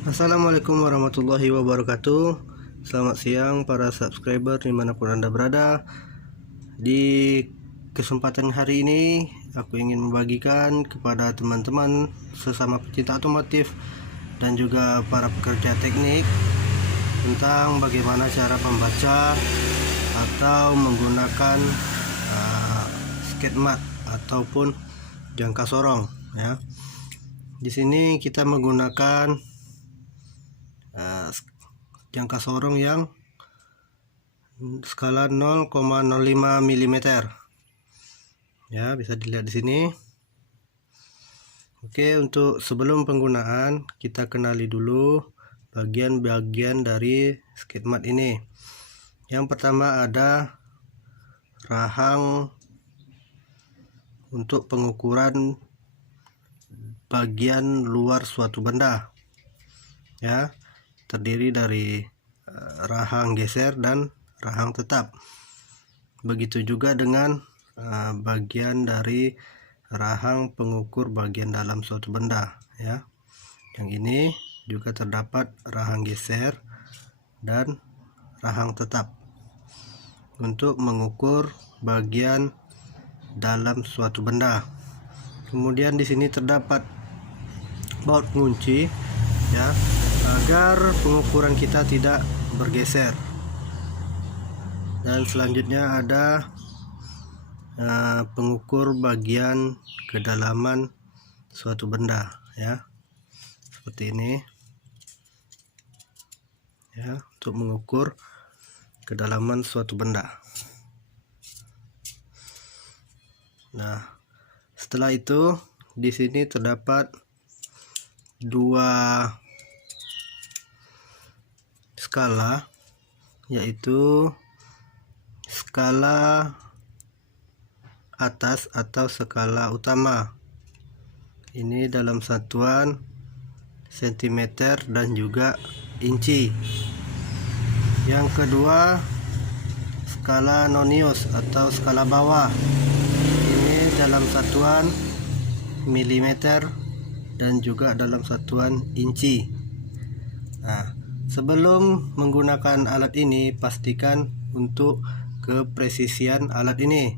Assalamualaikum warahmatullahi wabarakatuh. Selamat siang para subscriber dimanapun Anda berada. Di kesempatan hari ini aku ingin membagikan kepada teman-teman sesama pecinta otomotif dan juga para pekerja teknik tentang bagaimana cara membaca atau menggunakan skate mat ataupun jangka sorong ya. Di sini kita menggunakan jangka sorong yang skala 0,05 mm ya, bisa dilihat di sini. Oke, untuk sebelum penggunaan kita kenali dulu bagian-bagian dari skate mat ini. Yang pertama ada rahang untuk pengukuran bagian luar suatu benda ya, terdiri dari rahang geser dan rahang tetap. Begitu juga dengan bagian dari rahang pengukur bagian dalam suatu benda ya. Yang ini juga terdapat rahang geser dan rahang tetap untuk mengukur bagian dalam suatu benda. Kemudian di sini terdapat baut kunci ya, agar pengukuran kita tidak bergeser. Dan selanjutnya ada pengukur bagian kedalaman suatu benda ya, seperti ini ya, untuk mengukur kedalaman suatu benda. Nah, setelah itu di sini terdapat dua skala, yaitu skala atas atau skala utama. Ini dalam satuan cm dan juga inci. Yang kedua skala nonius atau skala bawah. Ini dalam satuan milimeter dan juga dalam satuan inci. Nah, sebelum menggunakan alat ini, pastikan untuk kepresisian alat ini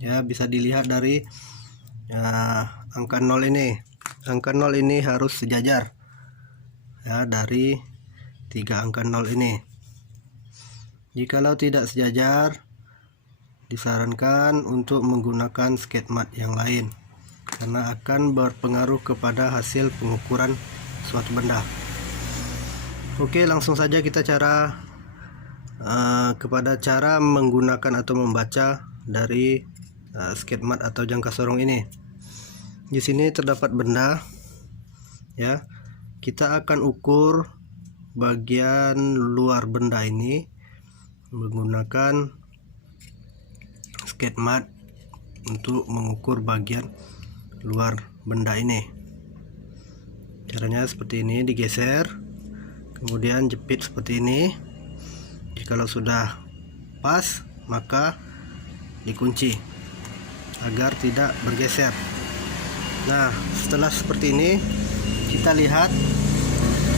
ya. Bisa dilihat dari angka 0 ini. Angka 0 ini harus sejajar ya dari 3 angka 0 ini. Jikalau tidak sejajar, disarankan untuk menggunakan skate mat yang lain, karena akan berpengaruh kepada hasil pengukuran suatu benda. Oke, langsung saja kita kepada cara menggunakan atau membaca dari skate mat atau jangka sorong ini. Di sini terdapat benda ya. Kita akan ukur bagian luar benda ini menggunakan skate mat untuk mengukur bagian luar benda ini. Caranya seperti ini, digeser, kemudian jepit seperti ini. Jikalau sudah pas, maka dikunci agar tidak bergeser. Nah, setelah seperti ini, kita lihat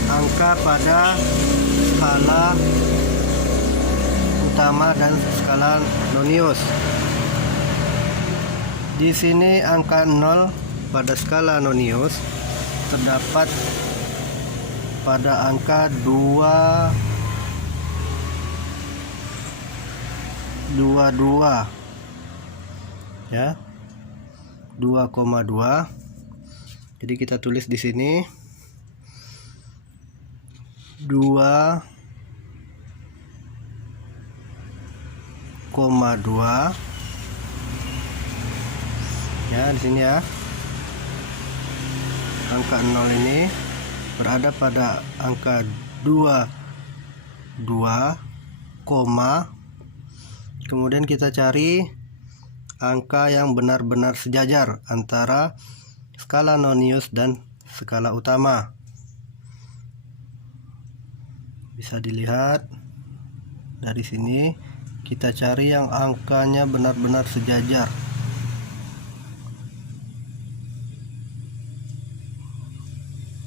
angka pada skala utama dan skala nonius. Di sini angka 0 pada skala nonius terdapat pada angka 22 ya, 2,2. Jadi kita tulis di sini 2,2 ya, di sini ya. Angka 0 ini berada pada angka 22, kemudian kita cari angka yang benar-benar sejajar antara skala nonius dan skala utama. Bisa dilihat dari sini, kita cari yang angkanya benar-benar sejajar.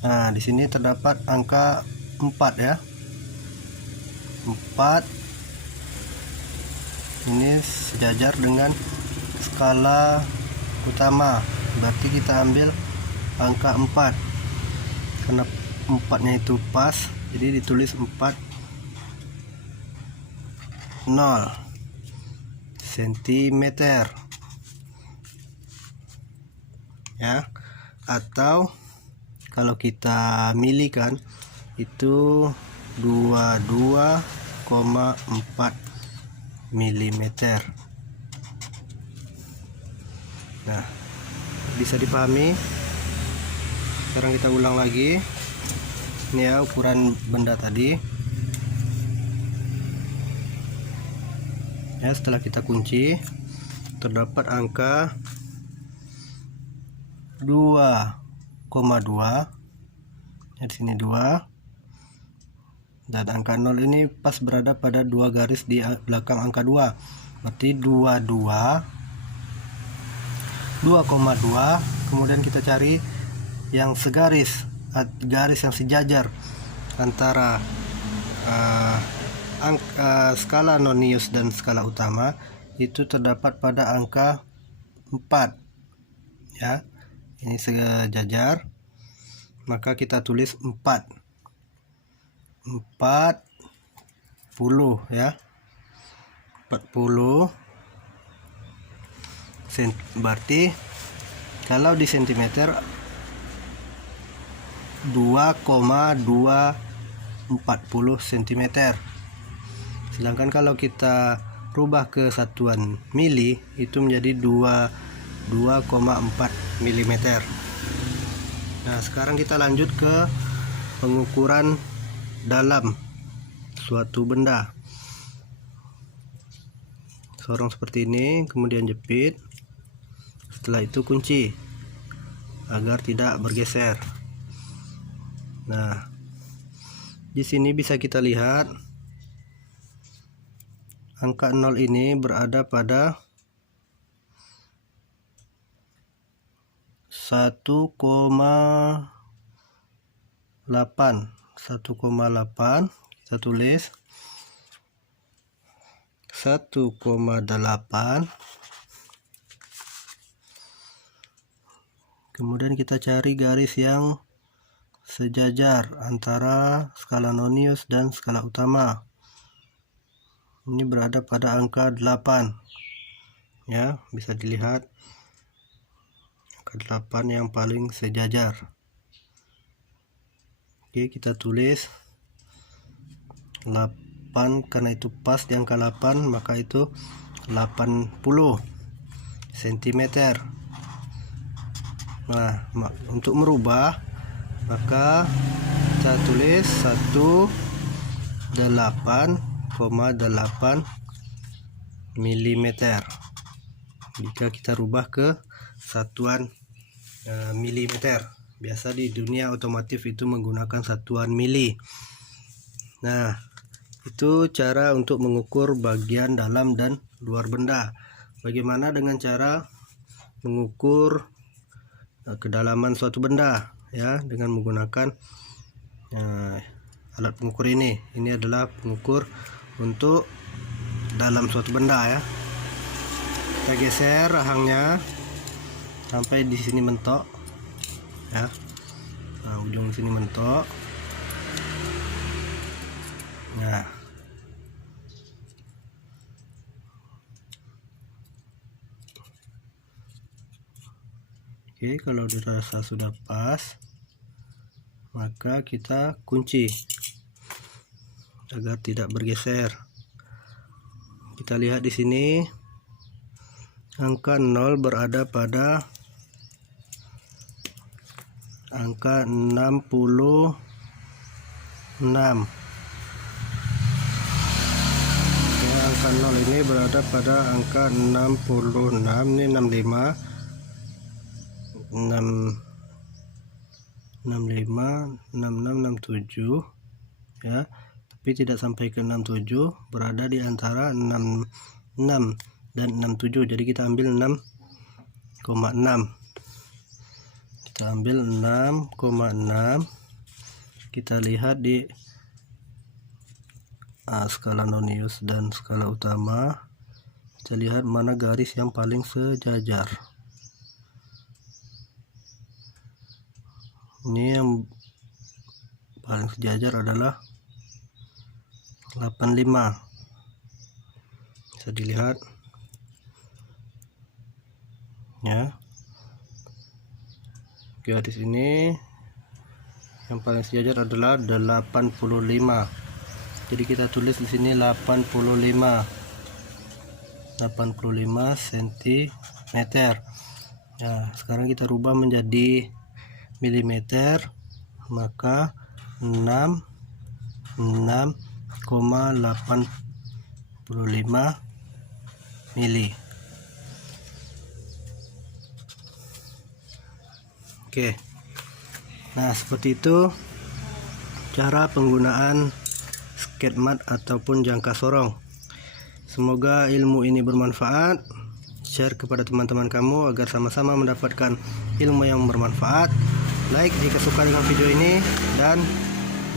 Nah, di sini terdapat angka 4 ya. 4 ini sejajar dengan skala utama. Berarti kita ambil angka 4. Karena 4-nya itu pas, jadi ditulis 4 0 cm ya. Atau kalau kita mili kan itu 22,4 mm. Nah, bisa dipahami. Sekarang kita ulang lagi. Ini ya ukuran benda tadi. Ya, setelah kita kunci terdapat angka 2,2. Ya, di sini 2. Dan angka 0 ini pas berada pada 2 garis di belakang angka 2. Berarti 2,2. Kemudian kita cari yang segaris, garis yang sejajar antara skala nonius dan skala utama, itu terdapat pada angka 4 ya. Ini sejajar, maka kita tulis 40 ya. 40 berarti kalau di sentimeter 2,240 cm. Sedangkan kalau kita rubah ke satuan mili itu menjadi 2,4 mm. Nah, sekarang kita lanjut ke pengukuran dalam suatu benda. Sorong seperti ini, kemudian jepit. Setelah itu kunci agar tidak bergeser. Nah, di sini bisa kita lihat angka 0 ini berada pada 1,8. Kita tulis 1,8. Kemudian kita cari garis yang sejajar antara skala nonius dan skala utama. Ini berada pada angka 8 ya, bisa dilihat angka 8 yang paling sejajar. Oke, kita tulis 8 karena itu pas di angka 8, maka itu 80 cm. Nah, untuk merubah maka kita tulis 18,8 mm jika kita rubah ke satuan milimeter. Biasa di dunia otomotif itu menggunakan satuan mili. Nah, itu cara untuk mengukur bagian dalam dan luar benda. Bagaimana dengan cara mengukur kedalaman suatu benda ya, dengan menggunakan alat pengukur ini. Ini adalah pengukur untuk dalam suatu benda ya. Kita geser rahangnya sampai di sini mentok ya. Nah, ujung sini mentok. Nah, oke, kalau dirasa sudah pas, maka kita kunci agar tidak bergeser. Kita lihat di sini angka 0 berada pada angka 66. Ya, angka 0 ini berada pada angka 66. Ini 65 66 67 ya, tapi tidak sampai ke 67, berada di antara 66 dan 67. Jadi kita ambil 6,6. kita ambil 6,6, kita lihat di skala nonius dan skala utama, kita lihat mana garis yang paling sejajar. Ini yang paling sejajar adalah 85, bisa dilihat ya, garis ini yang paling sejajar adalah 85. Jadi kita tulis di sini 85 cm. Ya, sekarang kita rubah menjadi milimeter, maka 6,85 mili. Oke, nah seperti itu cara penggunaan sketmat ataupun jangka sorong. Semoga ilmu ini bermanfaat. Share kepada teman-teman kamu agar sama-sama mendapatkan ilmu yang bermanfaat. Like jika suka dengan video ini, dan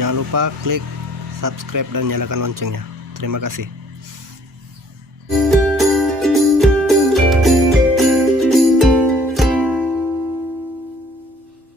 jangan lupa klik subscribe dan nyalakan loncengnya. Terima kasih.